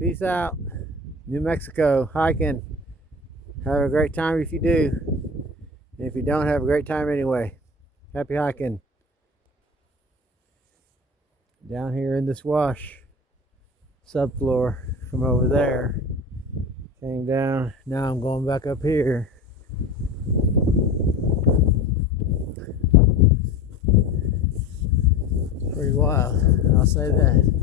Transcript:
Peace out. New Mexico hiking. Have a great time if you do. And if you don't, have a great time anyway. Happy hiking. Down here in this wash subfloor from over there. Came down. Now I'm going back up here. It's pretty wild. I'll say that.